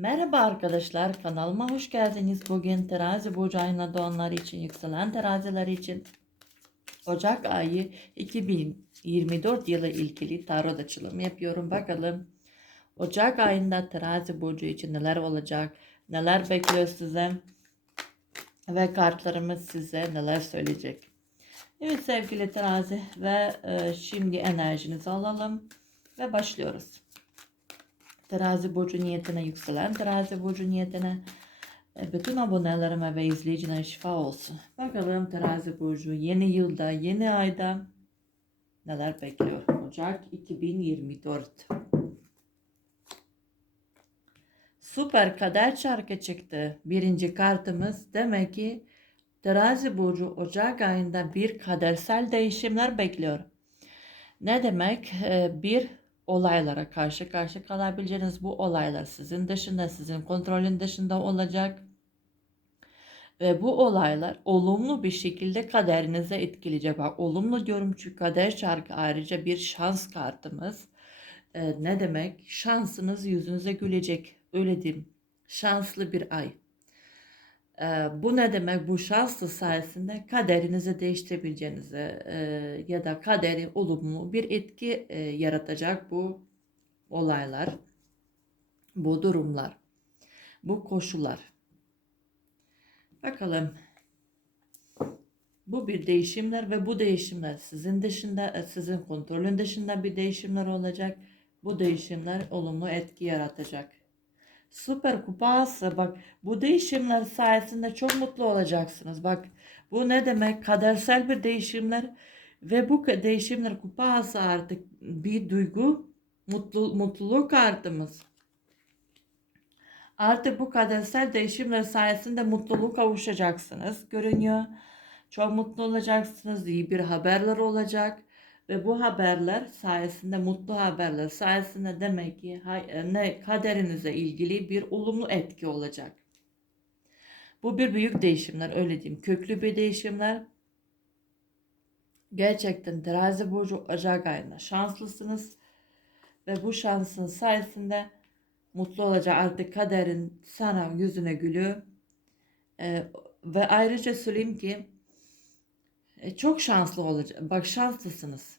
Merhaba arkadaşlar kanalıma hoş geldiniz. Bugün terazi burcu ayına doğanlar için yükselen teraziler için Ocak ayı 2024 yılı ilgili tarot açılımı yapıyorum. Bakalım Ocak ayında terazi burcu için neler olacak, neler bekliyor size ve kartlarımız size neler söyleyecek. Evet sevgili terazi ve e, şimdi enerjinizi alalım ve başlıyoruz. Terazi burcu niyetine yükselen terazi burcu niyetine e, bütün abonelerime ve izleyicilere şifa olsun. Bakalım terazi burcu yeni yılda yeni ayda neler bekliyor? Ocak 2024. Süper kader çarkı çıktı. Birinci kartımız demek ki terazi burcu Ocak ayında bir kadersel değişimler bekliyor. Ne demek? Ee, Bir olaylara karşı karşı kalabileceğiniz bu olaylar sizin dışında, sizin kontrolün dışında olacak. Ve bu olaylar olumlu bir şekilde kaderinize etkileyecek. Bak olumlu diyorum çünkü kader çarkı ayrıca bir şans kartımız. Ee, ne demek? Şansınız yüzünüze gülecek. Öyle diyeyim. Şanslı bir ay. Bu ne demek? Bu şanslı sayesinde kaderinizi değiştirebileceğinizi ya da kaderi olumlu bir etki yaratacak bu olaylar, bu durumlar, bu koşullar. Bakalım. Bu bir değişimler ve bu değişimler sizin dışında, e, sizin kontrolün dışında bir değişimler olacak. Bu değişimler olumlu etki yaratacak. Süper kupası bak bu değişimler sayesinde çok mutlu olacaksınız. Bak bu ne demek? Kadersel bir değişimler ve bu değişimler kupası artık bir duygu mutlu, mutluluk kartımız. Artık bu kadersel değişimler sayesinde mutluluk kavuşacaksınız görünüyor. Çok mutlu olacaksınız. iyi bir haberler olacak. Ve bu haberler sayesinde mutlu haberler sayesinde demek ki ne kaderinize ilgili bir olumlu etki olacak. Bu bir büyük değişimler öyle diyeyim. Köklü bir değişimler. Gerçekten terazi burcu Ocak ayında şanslısınız. Ve bu şansın sayesinde mutlu olacak artık kaderin sana yüzüne gülüyor. Ee, ve ayrıca söyleyeyim ki e, çok şanslı olacak. Bak şanslısınız.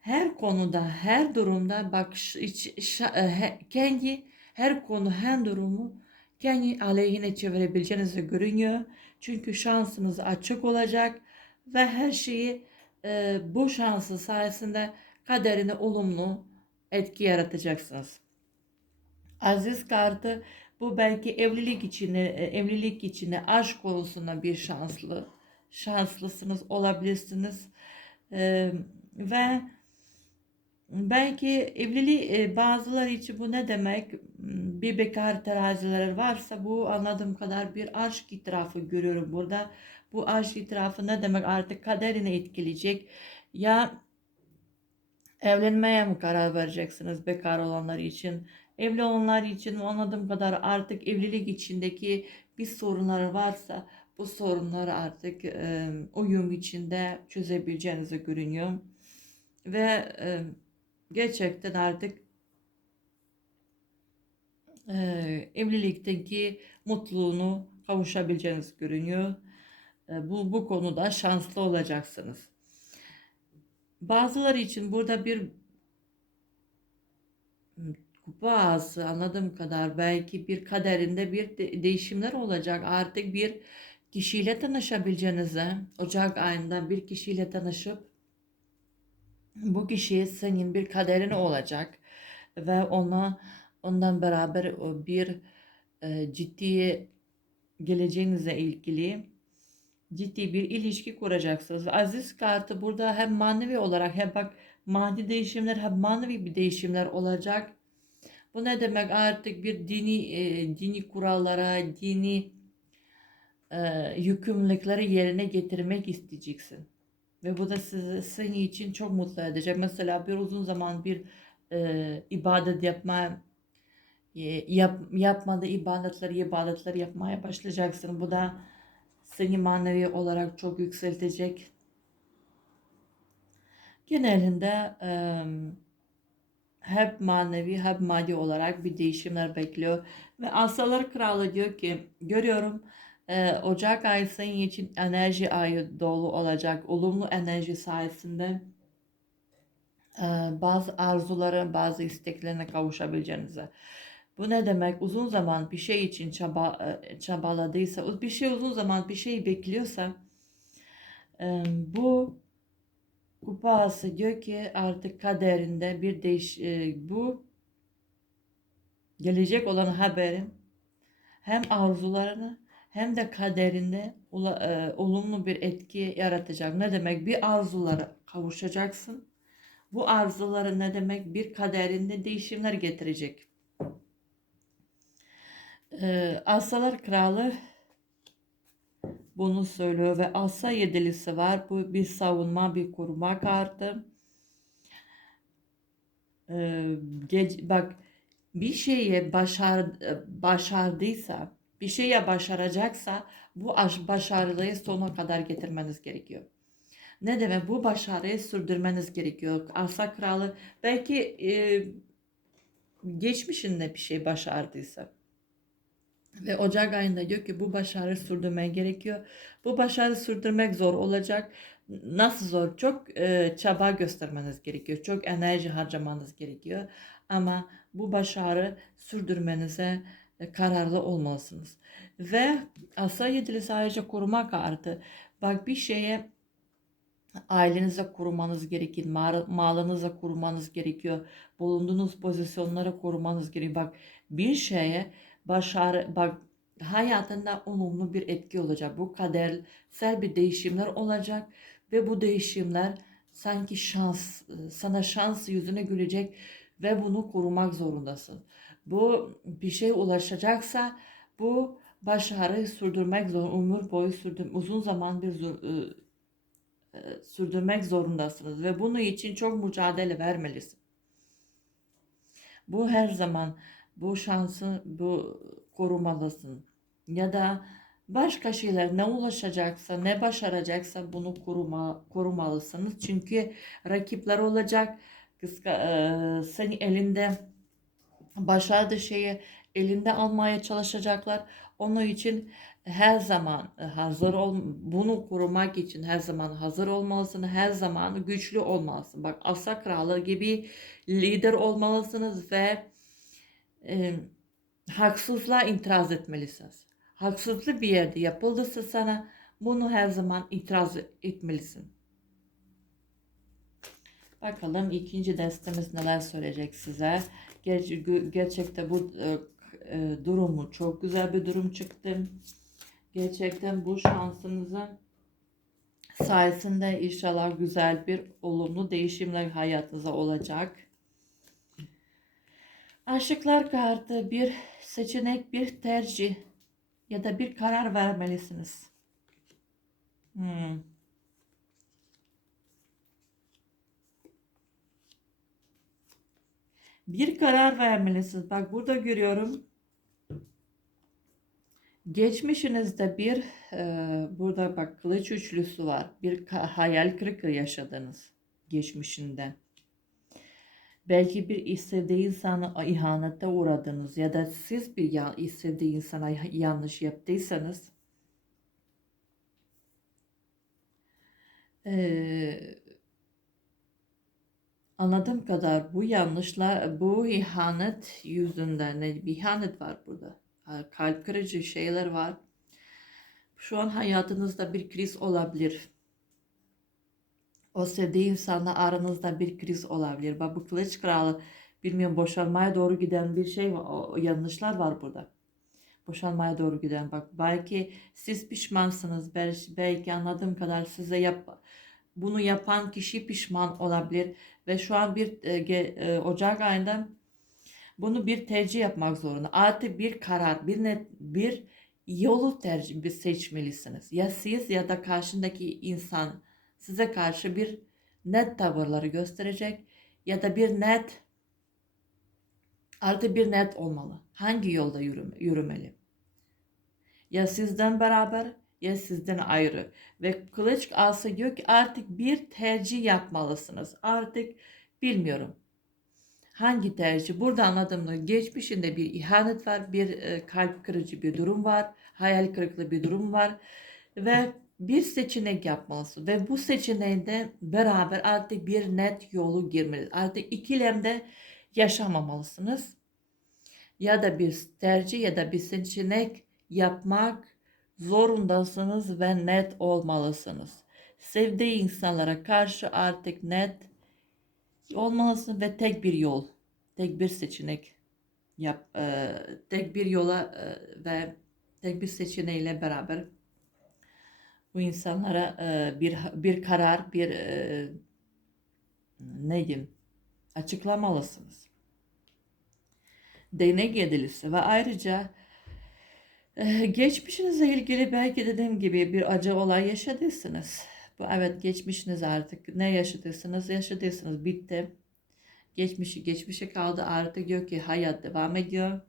Her konuda, her durumda bak iç, e, kendi her konu, her durumu kendi aleyhine çevirebileceğinizi görünüyor. Çünkü şansınız açık olacak ve her şeyi e, bu şansı sayesinde kaderine olumlu etki yaratacaksınız. Aziz kartı bu belki evlilik içine, evlilik içine aşk konusunda bir şanslı şanslısınız olabilirsiniz. Ee, ve belki evliliği e, bazıları için bu ne demek? Bir bekar teraziler varsa bu anladığım kadar bir aşk itirafı görüyorum burada. Bu aşk itirafı ne demek? Artık kaderini etkileyecek. Ya evlenmeye mi karar vereceksiniz bekar olanlar için? Evli olanlar için anladığım kadar artık evlilik içindeki bir sorunları varsa bu sorunları artık e, uyum içinde çözebileceğinizi görünüyor. Ve e, gerçekten artık e, evlilikteki mutluluğunu kavuşabileceğiniz görünüyor. E, bu, bu konuda şanslı olacaksınız. Bazıları için burada bir bazı anladığım kadar belki bir kaderinde bir de değişimler olacak. Artık bir kişiyle tanışabileceğinize, Ocak ayında bir kişiyle tanışıp bu kişi senin bir kaderin olacak ve ona ondan beraber bir e, ciddi geleceğinize ilgili ciddi bir ilişki kuracaksınız. Aziz kartı burada hem manevi olarak hem bak maddi değişimler hem manevi bir değişimler olacak. Bu ne demek artık bir dini e, dini kurallara, dini e, yükümlülükleri yerine getirmek isteyeceksin. Ve bu da sizi senin için çok mutlu edecek. Mesela bir uzun zaman bir e, ibadet yapma e, yap, yapmadığı ibadetleri ibadetleri yapmaya başlayacaksın. Bu da seni manevi olarak çok yükseltecek. Genelinde e, hep manevi hep maddi olarak bir değişimler bekliyor. Ve Asalar Kralı diyor ki görüyorum Ocak ayı senin için enerji ayı dolu olacak. Olumlu enerji sayesinde e, bazı arzulara, bazı isteklerine kavuşabileceğinize. Bu ne demek? Uzun zaman bir şey için çaba e, çabaladıysa, bir şey uzun zaman bir şey bekliyorsa e, bu kupası diyor ki artık kaderinde bir değiş bu gelecek olan haberin hem arzularını hem de kaderinde e, olumlu bir etki yaratacak. Ne demek? Bir arzulara kavuşacaksın. Bu arzuları ne demek? Bir kaderinde değişimler getirecek. E, Asalar Kralı bunu söylüyor ve asa yedilisi var. Bu bir savunma, bir koruma kartı. Ee, bak bir şeye başar, başardıysa, bir şeye başaracaksa bu aş- başarıyı sona kadar getirmeniz gerekiyor. Ne demek? Bu başarıyı sürdürmeniz gerekiyor. Asa kralı belki e, geçmişinde bir şey başardıysa ve Ocak ayında diyor ki bu başarı sürdürmek gerekiyor. Bu başarı sürdürmek zor olacak. Nasıl zor? Çok e, çaba göstermeniz gerekiyor. Çok enerji harcamanız gerekiyor. Ama bu başarı sürdürmenize kararlı olmalısınız. Ve asa yedili sadece koruma kartı. Bak bir şeye ailenize korumanız gerekir. Mal, malınıza korumanız gerekiyor. Bulunduğunuz pozisyonlara korumanız gerekiyor. Bak bir şeye başarı bak hayatında olumlu bir etki olacak. Bu kadersel bir değişimler olacak ve bu değişimler sanki şans sana şans yüzüne gülecek ve bunu korumak zorundasın. Bu bir şey ulaşacaksa bu başarıyı sürdürmek zor, ömür boyu sürdür, uzun zaman bir zor- ı, e, sürdürmek zorundasınız ve bunun için çok mücadele vermelisin. Bu her zaman bu şansı bu korumalısın. Ya da başka şeyler ne ulaşacaksa, ne başaracaksa bunu koruma, korumalısınız. Çünkü rakipler olacak. Kıska, e, seni elinde başardığı şeyi elinde almaya çalışacaklar. Onun için her zaman hazır ol, bunu korumak için her zaman hazır olmalısın. Her zaman güçlü olmalısın. Bak Asa Kralı gibi lider olmalısınız ve e, haksızlığa itiraz etmelisiniz. Haksızlık bir yerde yapıldıysa sana bunu her zaman itiraz etmelisin. Bakalım ikinci destemiz neler söyleyecek size. Ger- gerçekten bu e, e, durumu çok güzel bir durum çıktı. Gerçekten bu şansınızın sayesinde inşallah güzel bir olumlu değişimler hayatınıza olacak. Aşıklar kartı bir seçenek, bir tercih ya da bir karar vermelisiniz. Hmm. Bir karar vermelisiniz. Bak burada görüyorum. Geçmişinizde bir e, burada bak kılıç üçlüsü var. Bir hayal kırıklığı yaşadınız geçmişinde. Belki bir sevdiği insana ihanete uğradınız ya da siz bir ya, sevdiği insana yanlış yaptıysanız eee, anladığım kadar bu yanlışlar, bu ihanet yüzünden ne bir ihanet var burada. Kalp kırıcı şeyler var. Şu an hayatınızda bir kriz olabilir. O sevdiği insanla aranızda bir kriz olabilir. Bak bu kılıç kralı bilmiyorum boşanmaya doğru giden bir şey var. O yanlışlar var burada. Boşanmaya doğru giden bak belki siz pişmansınız. Belki, belki anladığım kadar size yap bunu yapan kişi pişman olabilir ve şu an bir e, e, Ocak ayında bunu bir tercih yapmak zorunda. Artık bir karar, bir net, bir yolu tercih bir seçmelisiniz. Ya siz ya da karşındaki insan size karşı bir net tavırları gösterecek ya da bir net artık bir net olmalı. Hangi yolda yürüme, yürümeli? Ya sizden beraber ya sizden ayrı. Ve kılıç diyor ki artık bir tercih yapmalısınız. Artık bilmiyorum. Hangi tercih? Burada anladığımda geçmişinde bir ihanet var, bir e, kalp kırıcı bir durum var, hayal kırıklığı bir durum var ve bir seçenek yapmalısın ve bu seçeneğinde beraber artık bir net yolu girmeliyiz. Artık ikilemde yaşamamalısınız. Ya da bir tercih ya da bir seçenek yapmak zorundasınız ve net olmalısınız. Sevdiği insanlara karşı artık net olmalısın ve tek bir yol, tek bir seçenek yap, e, tek bir yola e, ve tek bir seçeneğiyle beraber bu insanlara e, bir bir karar, bir e, ne açıklamalısınız. Değnek yedilisi ve ayrıca e, geçmişinizle ilgili belki dediğim gibi bir acı olay yaşadıysanız. Bu evet geçmişiniz artık ne yaşadıysanız yaşadıysanız bitti. Geçmişi geçmişe kaldı artık diyor ki hayat devam ediyor.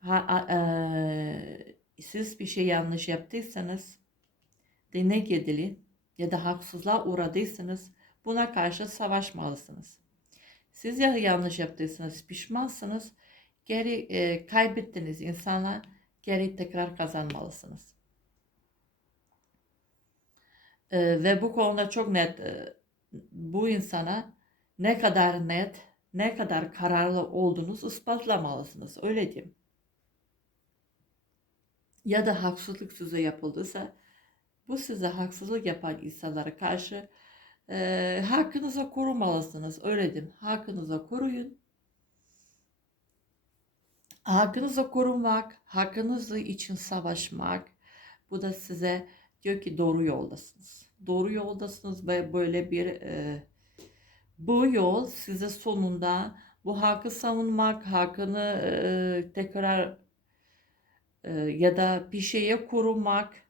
Ha, e, siz bir şey yanlış yaptıysanız denek edili ya da haksızlığa uğradıysanız buna karşı savaşmalısınız. Siz ya yanlış yaptıysanız pişmansınız geri e, kaybettiniz insanlar geri tekrar kazanmalısınız. E, ve bu konuda çok net e, bu insana ne kadar net ne kadar kararlı olduğunuzu ispatlamalısınız öyle diyeyim. Ya da haksızlık size yapıldıysa bu size haksızlık yapan insanlara karşı e, hakkınıza korumalısınız. Öyle diyeyim. Hakkınıza koruyun. Hakkınıza korunmak, hakkınız için savaşmak. Bu da size diyor ki doğru yoldasınız. Doğru yoldasınız ve böyle bir e, bu yol size sonunda bu hakkı savunmak, hakkını e, tekrar e, ya da bir şeye korunmak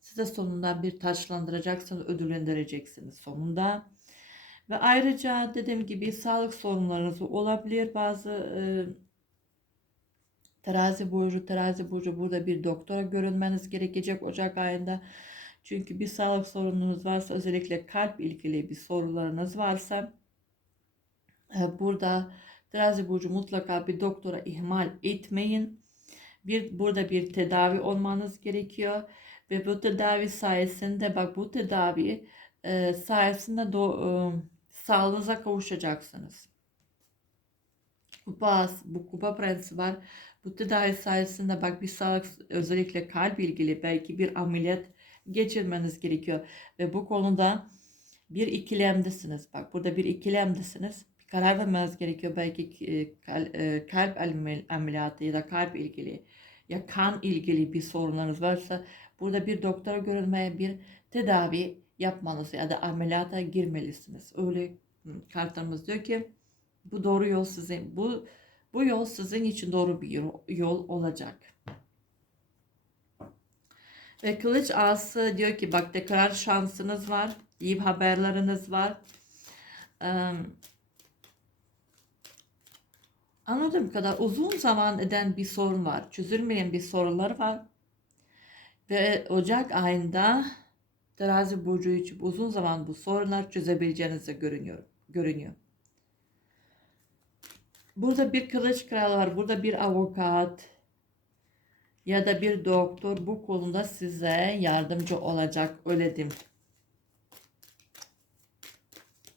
size sonunda bir taçlandıracaksınız, ödüllendireceksiniz sonunda. Ve ayrıca dediğim gibi sağlık sorunlarınız olabilir. Bazı e, terazi burcu, terazi burcu burada bir doktora görünmeniz gerekecek Ocak ayında. Çünkü bir sağlık sorununuz varsa özellikle kalp ilgili bir sorularınız varsa e, burada terazi burcu mutlaka bir doktora ihmal etmeyin. Bir burada bir tedavi olmanız gerekiyor ve bu tedavi sayesinde bak bu tedavi e, sayesinde do, e, sağlığınıza kavuşacaksınız. Kupa, bu kupa prensi var. Bu tedavi sayesinde bak bir sağlık özellikle kalp ilgili belki bir ameliyat geçirmeniz gerekiyor. Ve bu konuda bir ikilemdesiniz. Bak burada bir ikilemdesiniz. Bir karar vermeniz gerekiyor. Belki e, kalp ameliyatı ya da kalp ilgili ya kan ilgili bir sorunlarınız varsa burada bir doktora görülmeye bir tedavi yapmalısınız ya da ameliyata girmelisiniz. Öyle kartlarımız diyor ki bu doğru yol sizin bu bu yol sizin için doğru bir yol olacak. Ve kılıç ağası diyor ki bak tekrar şansınız var. iyi haberleriniz var. Ee, anladığım kadar uzun zaman eden bir sorun var. Çözülmeyen bir sorunlar var. Ve Ocak ayında terazi burcu için uzun zaman bu sorunlar çözebileceğinizi görünüyor. görünüyor. Burada bir kılıç kralı var. Burada bir avukat ya da bir doktor bu konuda size yardımcı olacak. Öyle diyeyim.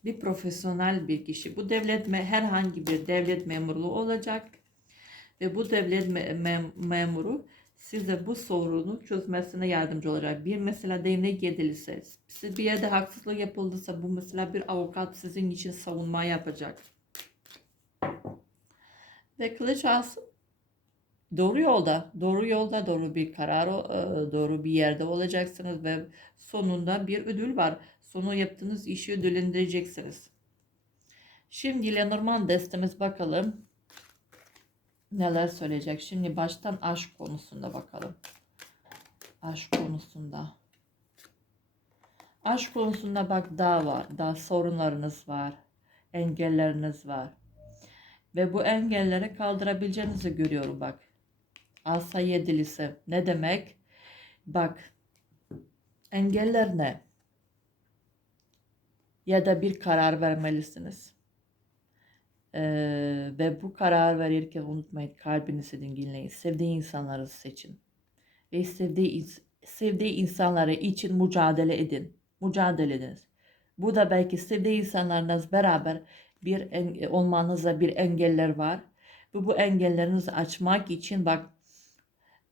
Bir profesyonel bir kişi. Bu devlet herhangi bir devlet memuru olacak. Ve bu devlet mem memuru size bu sorunu çözmesine yardımcı olacak. Bir mesela değnek yedilirse, siz bir yerde haksızlık yapıldıysa bu mesela bir avukat sizin için savunma yapacak. Ve kılıç ağası doğru yolda, doğru yolda, doğru bir karar, e, doğru bir yerde olacaksınız ve sonunda bir ödül var. Sonu yaptığınız işi ödüllendireceksiniz. Şimdi Lenormand destemiz bakalım neler söyleyecek. Şimdi baştan aşk konusunda bakalım. Aşk konusunda. Aşk konusunda bak daha var. Daha sorunlarınız var. Engelleriniz var. Ve bu engelleri kaldırabileceğinizi görüyorum bak. Asa yedilisi. Ne demek? Bak. Engeller ne? Ya da bir karar vermelisiniz. Ee, ve bu karar verirken unutmayın kalbinizi dinleyin. Sevdiği insanları seçin. Ve sevdiği, sevdiği insanları için mücadele edin. Mücadele ediniz. Bu da belki sevdiği insanlarınız beraber bir en, olmanıza bir engeller var. Ve bu engellerinizi açmak için bak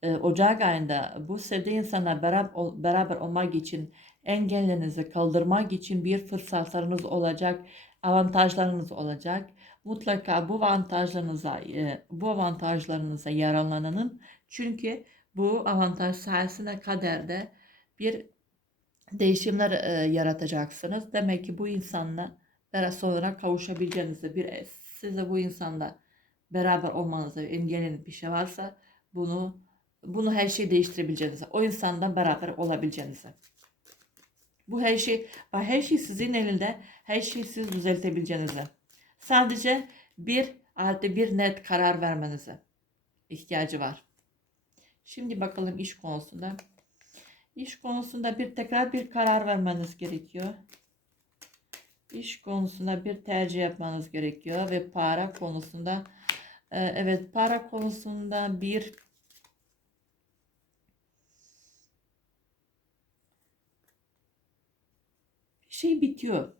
e, Ocak ayında bu sevdiği insanla beraber, beraber olmak için engellerinizi kaldırmak için bir fırsatlarınız olacak, avantajlarınız olacak. Mutlaka bu avantajlarınıza e, bu avantajlarınıza yararlanın. Çünkü bu avantaj sayesinde kaderde bir değişimler e, yaratacaksınız. Demek ki bu insanla biraz sonra kavuşabileceğinizi bir e, size bu insanda beraber olmanıza engelleyen bir şey varsa bunu bunu her şeyi değiştirebileceğinize, o insandan beraber olabileceğinize. Bu her şey, bak her şey sizin elinde, her şeyi siz düzeltebileceğinize. Sadece bir artı bir net karar vermenize ihtiyacı var. Şimdi bakalım iş konusunda. İş konusunda bir tekrar bir karar vermeniz gerekiyor. İş konusunda bir tercih yapmanız gerekiyor ve para konusunda e, evet para konusunda bir şey bitiyor.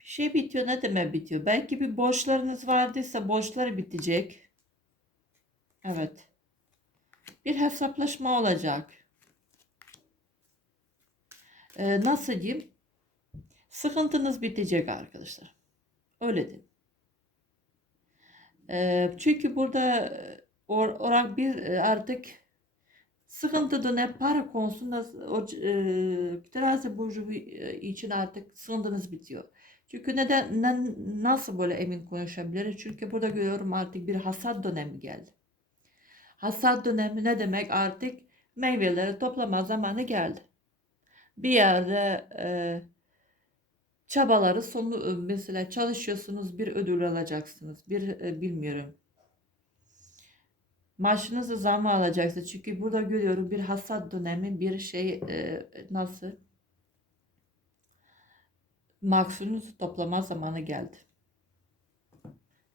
Bir şey bitiyor ne demek bitiyor? Belki bir borçlarınız vardıysa borçları bitecek. Evet. Bir hesaplaşma olacak. Ee, nasıl diyeyim? Sıkıntınız bitecek arkadaşlar. Öyle diyeyim. Ee, çünkü burada e, or, orak bir e, artık sıkıntı dönem para konusunda o e, terazi burcu e, için artık sıkıntınız bitiyor. Çünkü neden ne, nasıl böyle emin konuşabiliriz? Çünkü burada görüyorum artık bir hasat dönemi geldi. Hasat dönemi ne demek? Artık meyveleri toplama zamanı geldi. Bir yerde e, çabaları sonu mesela çalışıyorsunuz bir ödül alacaksınız. Bir e, bilmiyorum. Maaşınızı zam alacaksınız. Çünkü burada görüyorum bir hasat dönemi bir şey e, nasıl? Mahsulünüzü toplama zamanı geldi.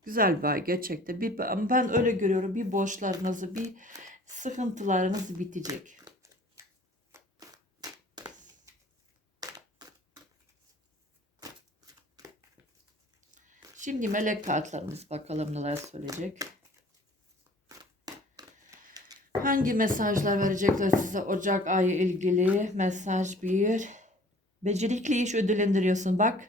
Güzel bir ay gerçekten. Bir, ben öyle görüyorum. Bir borçlarınızı, bir sıkıntılarınız bitecek. Şimdi melek kartlarımız bakalım neler söyleyecek. Hangi mesajlar verecekler size Ocak ayı ilgili? Mesaj 1. Becerikli iş ödüllendiriyorsun. Bak.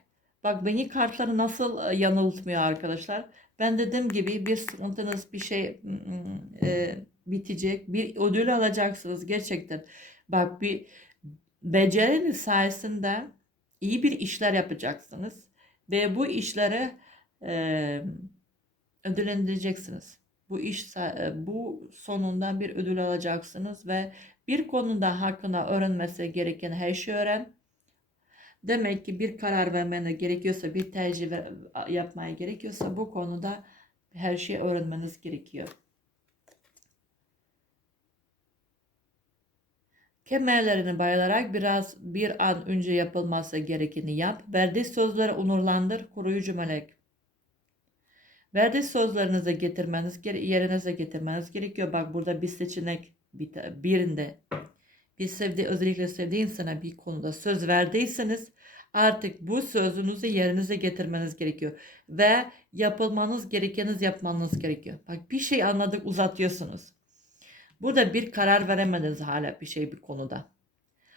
Bak beni kartları nasıl e, yanıltmıyor arkadaşlar. Ben dediğim gibi bir sıkıntınız bir şey mm, e, bitecek. Bir ödül alacaksınız gerçekten. Bak bir beceriniz sayesinde iyi bir işler yapacaksınız. Ve bu işleri e, ödüllendireceksiniz. Bu iş e, bu sonunda bir ödül alacaksınız ve bir konuda hakkında öğrenmesi gereken her şeyi öğren. Demek ki bir karar vermene gerekiyorsa, bir tercih yapmaya gerekiyorsa bu konuda her şeyi öğrenmeniz gerekiyor. Kemerlerini bayılarak biraz bir an önce yapılması gerekeni yap. Verdiği sözleri onurlandır, koruyucu melek. Verdiği sözlerinize getirmeniz, yerinize getirmeniz gerekiyor. Bak burada bir seçenek birinde bir sevdiği özellikle sevdiği insana bir konuda söz verdiyseniz artık bu sözünüzü yerinize getirmeniz gerekiyor ve yapılmanız gerekeniz yapmanız gerekiyor. Bak bir şey anladık uzatıyorsunuz. Burada bir karar veremediniz hala bir şey bir konuda.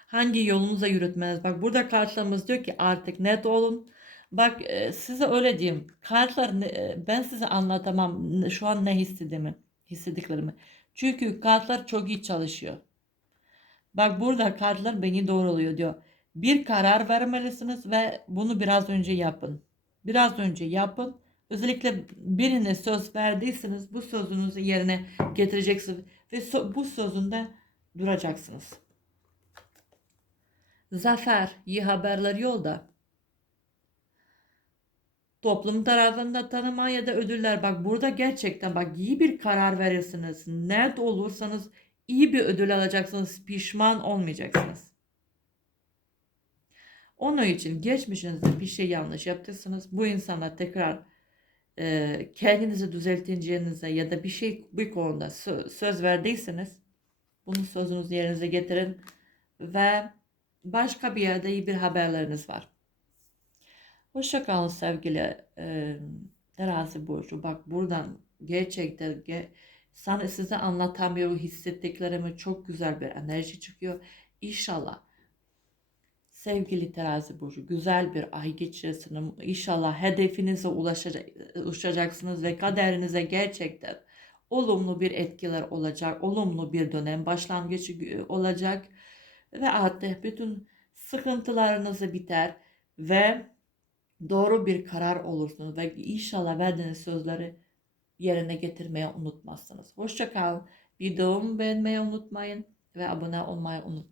Hangi yolunuza yürütmeniz? Bak burada kartlarımız diyor ki artık net olun. Bak e, size öyle diyeyim. Kartlar e, ben size anlatamam şu an ne hissettiğimi, hissettiklerimi. Çünkü kartlar çok iyi çalışıyor. Bak burada kartlar beni doğruluyor diyor. Bir karar vermelisiniz ve bunu biraz önce yapın. Biraz önce yapın. Özellikle birine söz verdiyseniz bu sözünüzü yerine getireceksiniz ve so- bu sözünde duracaksınız. Zafer, iyi haberler yolda. Toplum tarafında tanıma ya da ödüller. Bak burada gerçekten bak iyi bir karar verirsiniz. Nerede olursanız iyi bir ödül alacaksınız. Pişman olmayacaksınız. Onun için geçmişinizde bir şey yanlış yaptıysanız bu insana tekrar e, kendinizi düzelteceğinize ya da bir şey bir konuda sö- söz verdiyseniz bunu sözünüzü yerinize getirin ve başka bir yerde iyi bir haberleriniz var. Hoşça kalın sevgili e, terazi burcu. Bak buradan gerçekten ge- sana size anlatamıyorum hissettiklerimi çok güzel bir enerji çıkıyor. İnşallah sevgili terazi burcu güzel bir ay geçirirsiniz. İnşallah hedefinize ulaşacak, ulaşacaksınız ve kaderinize gerçekten olumlu bir etkiler olacak. Olumlu bir dönem başlangıcı olacak ve artık bütün sıkıntılarınızı biter ve doğru bir karar olursunuz ve inşallah verdiğiniz sözleri yerine getirmeyi unutmazsınız. Hoşça kalın. Videomu beğenmeyi unutmayın ve abone olmayı unutmayın.